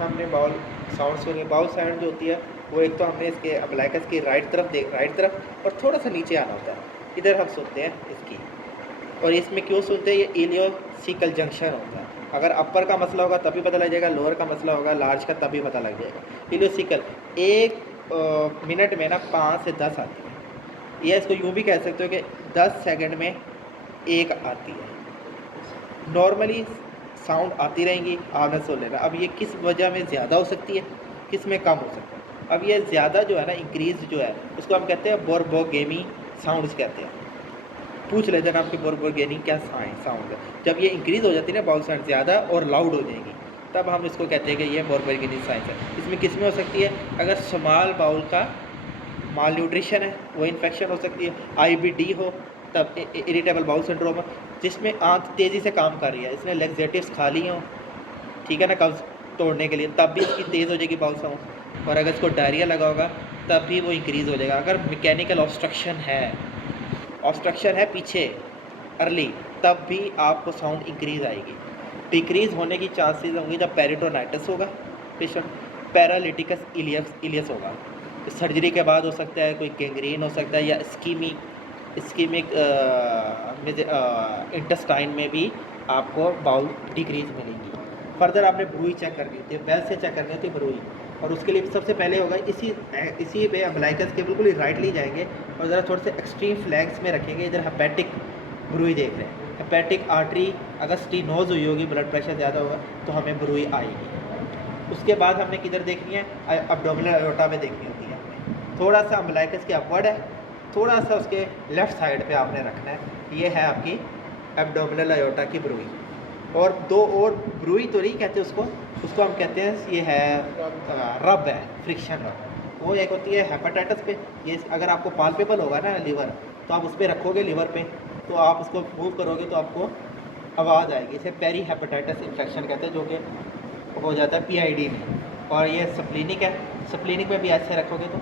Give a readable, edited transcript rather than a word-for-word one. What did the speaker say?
हमने bowel sound सुनी। Bowel sound जो होती है वो एक तो हमने इसके अम्बिलिकस की राइट तरफ और थोड़ा सा नीचे आना होता है, इधर हम सुनते हैं इसकी। और इसमें क्यों सुनते हैं, ये इलियोसिकल जंक्शन होता है। अगर अपर का मसला होगा तभी पता लग जाएगा, लोअर का मसला होगा लार्ज का तभी पता लग जाएगा। इलियोसिकल एक मिनट में ना 5 से 10 आती है, या इसको यूँ भी कह सकते हो कि 10 सेकंड में एक आती है। नॉर्मली साउंड आती रहेंगी, आपने सुन लेना। अब ये किस वजह में ज़्यादा हो सकती है, किस में कम हो सकता है। अब ये ज़्यादा जो है ना, इंक्रीज जो है उसको हम कहते हैं बोरबोगेनी साउंड्स कहते हैं। पूछ लेते हैं आपके बोरबोगेनी क्या साउंड है। जब ये इंक्रीज़ हो जाती है ना बाउल साउंड ज़्यादा और लाउड हो जाएगी, तब हम इसको कहते हैं कि ये बोरबोगेनी साइंस है। इसमें किस में हो सकती है, अगर स्मॉल बाउल का माल न्यूट्रिशन है वो इन्फेक्शन हो सकती है। IBD हो तब इरिटेबल बाउल सिंड्रोम है, जिसमें आंत तेज़ी से काम कर रही है, इसने लेक्सेटिव्स खा ली हों, ठीक है ना, कब्ज़ तोड़ने के लिए, तब भी इसकी तेज़ हो जाएगी बाउल साउंड। और अगर इसको डायरिया लगा होगा तब भी वो इंक्रीज़ हो जाएगा। अगर मैकेनिकल ऑब्स्ट्रक्शन है पीछे अर्ली, तब भी आपको साउंड इंक्रीज़ आएगी। डिक्रीज़ होने की चांसेस होंगी जब पेरिटोनाइटिस होगा, पेशेंट पैरालिटिकस इलियस होगा, सर्जरी के बाद हो सकता है, कोई गैंग्रीन हो सकता है, या इस्कीमिक इंटेस्टाइन में भी आपको बाउल डिक्रीज़ मिलेंगी। फर्दर आपने ब्रूई चेक करनी होती है, बेल से चेक करनी होती है ब्रूई, और उसके लिए सबसे पहले होगा इसी पे अम्बिलिकस के बिल्कुल ही राइटली जाएंगे और ज़रा थोड़े से एक्सट्रीम फ्लैंक्स में रखेंगे। इधर हेपेटिक ब्रूई देख रहे हैं, हेपेटिक आर्टरी अगर स्टीनोज हुई होगी, ब्लड प्रेशर ज़्यादा होगा तो हमें ब्रूई आएगी। उसके बाद हमने किधर देखनी है, एब्डोमिनल अयोर्टा में देखनी होती है हमें। थोड़ा सा अम्बिलिकस के अपवर्ड है, थोड़ा सा उसके लेफ़्ट साइड पे आपने रखना है। ये है आपकी एब्डोमिनल अयोर्टा की ब्रूई। और दो और ब्रूई तो नहीं कहते उसको हम कहते हैं, ये है रब है, फ्रिक्शन रब। वो एक होती है हेपेटाइटिस पे, ये अगर आपको पाल्पेबल होगा ना लीवर, तो आप उस पर रखोगे लीवर पे, तो आप उसको मूव करोगे तो आपको आवाज़ आएगी। इसे पेरी हेपेटाइटिस इन्फेक्शन कहते हैं, जो कि हो जाता है PID में। और ये स्प्लीनिक है, स्प्लीनिक में भी ऐसे रखोगे तो